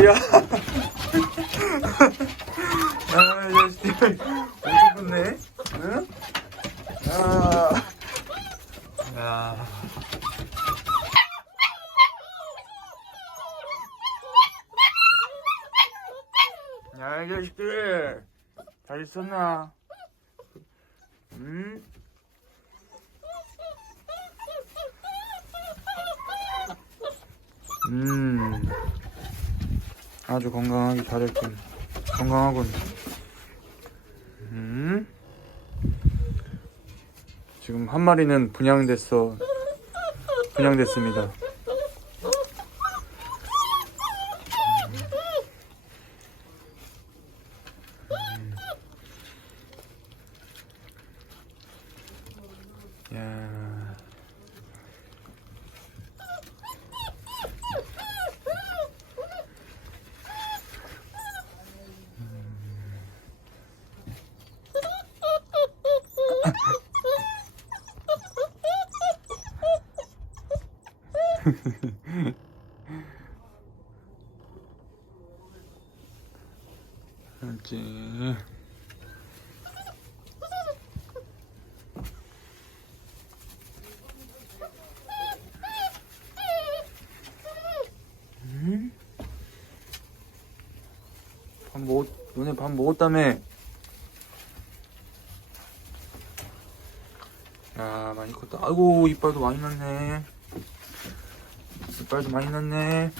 이야. 야, 이 자식들. 엄청 좋네. 응? 야. 야. 야, 이 자식들. 잘 있었나? 응? 음. 아주 건강하게 잘했군. 건강하군. 음. 지금 한 마리는 분양됐어. 분양됐습니다. 음. 야. 알지. 음? 밥 먹었, 너네 밥 먹었다며? 야, 많이 컸다. 아이고, 이빨도 많이 났네. 이빨도 많이 났네.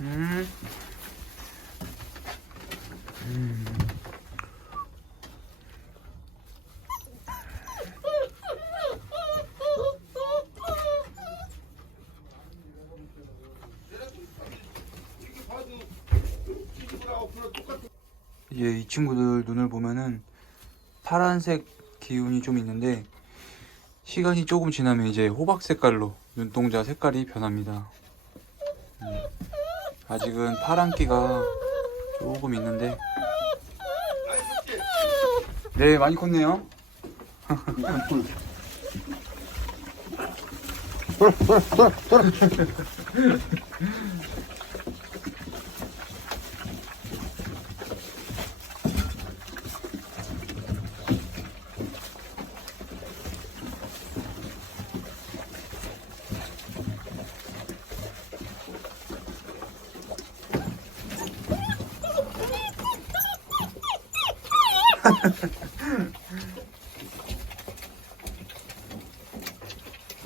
음. 음. 이제 이 친구들 눈을 보면은 파란색 기운이 좀 있는데 시간이 조금 지나면 이제 호박 색깔로 눈동자 색깔이 변합니다. 음, 아직은 파란기가 조금 있는데 네 많이 컸네요.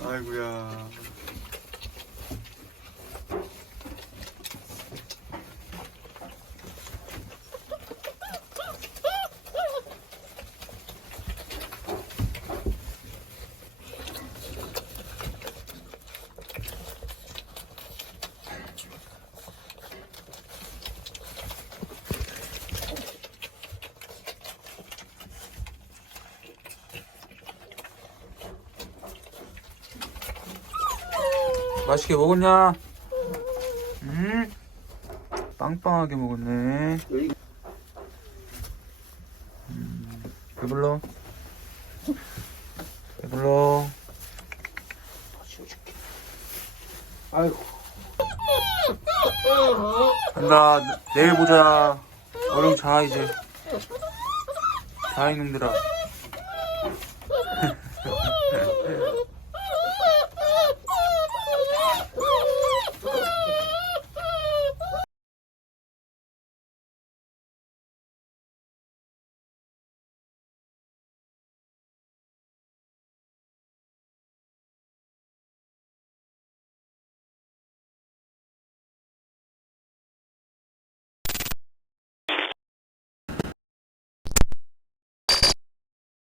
아이고야. 맛있게 먹었냐? 음? 빵빵하게 먹었네. 음, 배불러? 배불러? 아이고. 간다. 내일 보자. 얼른 자, 이제. 자, 이놈들아.